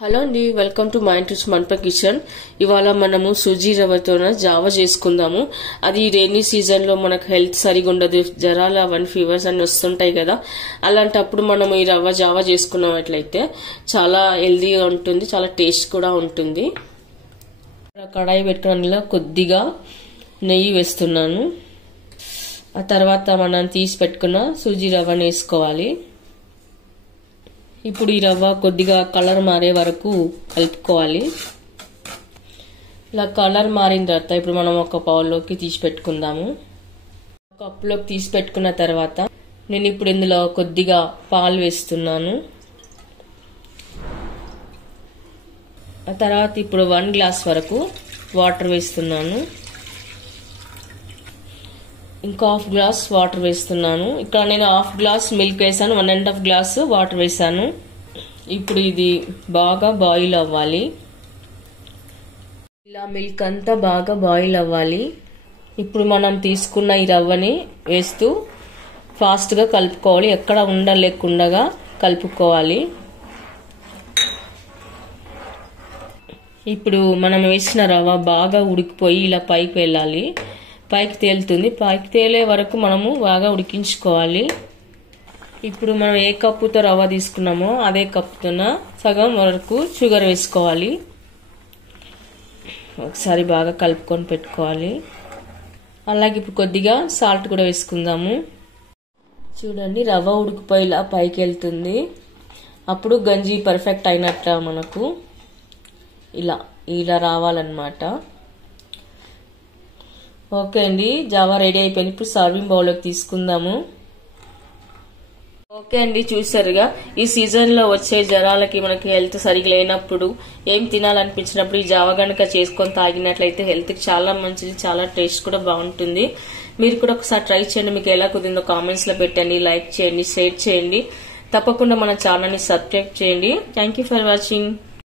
Hello అండి, welcome to my interest మన్ప kitchen. ఇవాళ మనము సూజీ రవ్వతో జావా చేసుకుందాము. అది రైనీ సీజన్ లో మనకు హెల్త్ సరిగా ఉండదు, జ్వరాలు అవన్నీ ఫీవర్స్ అన్ని వస్తుంటాయి కదా. అలాంటప్పుడు మనం ఈ రవ్వ జావా చేసుకున్నట్లయితే చాలా హెల్తీగా ఉంటుంది, చాలా టేస్ట్ కూడా ఉంటుంది. కడాయి పెట్టుకోవడంలో కొద్దిగా నెయ్యి వేస్తున్నాను. ఆ తర్వాత మనం తీసి పెట్టుకున్న సూజీ రవ్వని వేసుకోవాలి. ఇప్పుడు ఈ రవ్వ కొద్దిగా కలర్ మారే వరకు కలుపుకోవాలి. ఇలా కలర్ మారిన తర్వాత ఇప్పుడు మనం ఒక బౌల్లోకి తీసి పెట్టుకుందాము. కప్లోకి తీసి పెట్టుకున్న తర్వాత నేను ఇప్పుడు ఇందులో కొద్దిగా పాలు వేస్తున్నాను. ఆ తర్వాత ఇప్పుడు 1 గ్లాస్ వరకు వాటర్ వేస్తున్నాను. ఇంకా హాఫ్ గ్లాస్ వాటర్ వేస్తున్నాను. ఇక్కడ నేను హాఫ్ గ్లాస్ మిల్క్ వేసాను, 1.5 గ్లాస్ వాటర్ వేసాను. ఇప్పుడు ఇది బాగా బాయిల్ అవ్వాలి. ఇలా మిల్క్ అంతా బాగా బాయిల్ అవ్వాలి. ఇప్పుడు మనం తీసుకున్న ఈ రవ్వని వేస్తూ ఫాస్ట్ గా కలుపుకోవాలి, ఎక్కడ ఉండలేకుండా కలుపుకోవాలి. ఇప్పుడు మనం వేసిన రవ్వ బాగా ఉడికిపోయి ఇలా పైకి వెళ్ళాలి, పైకి తేలుతుంది. పైకి తేలే వరకు మనము బాగా ఉడికించుకోవాలి. ఇప్పుడు మనం ఏ కప్పుతో రవ్వ తీసుకున్నామో అదే కప్పుతో సగం వరకు షుగర్ వేసుకోవాలి. ఒకసారి బాగా కలుపుకొని పెట్టుకోవాలి. అలాగే ఇప్పుడు కొద్దిగా సాల్ట్ కూడా వేసుకుందాము. చూడండి, రవ్వ ఉడికిపోయి ఇలా పైకి వెళ్తుంది. అప్పుడు గంజి పర్ఫెక్ట్ అయినట్ల మనకు ఇలా రావాలన్నమాట. ఓకే అండి, జావా రెడీ అయిపోయింది. ఇప్పుడు సర్వింగ్ బౌల్లోకి తీసుకుందాము. ఓకే అండి, చూసారుగా ఈ సీజన్ లో వచ్చే జ్వరాలకి మనకి హెల్త్ సరిగా లేనప్పుడు, ఏం తినాలనిపించినప్పుడు ఈ జావా గనుక చేసుకొని తాగినట్లయితే హెల్త్ కి చాలా మంచిది, చాలా టేస్ట్ కూడా బాగుంటుంది. మీరు కూడా ఒకసారి ట్రై చేయండి. మీకు ఎలా కుదిరిందో కామెంట్స్ లో పెట్టండి, లైక్ చేయండి, షేర్ చేయండి. తప్పకుండా మన ఛానల్ ని సబ్స్క్రైబ్ చేయండి. Thank you for watching.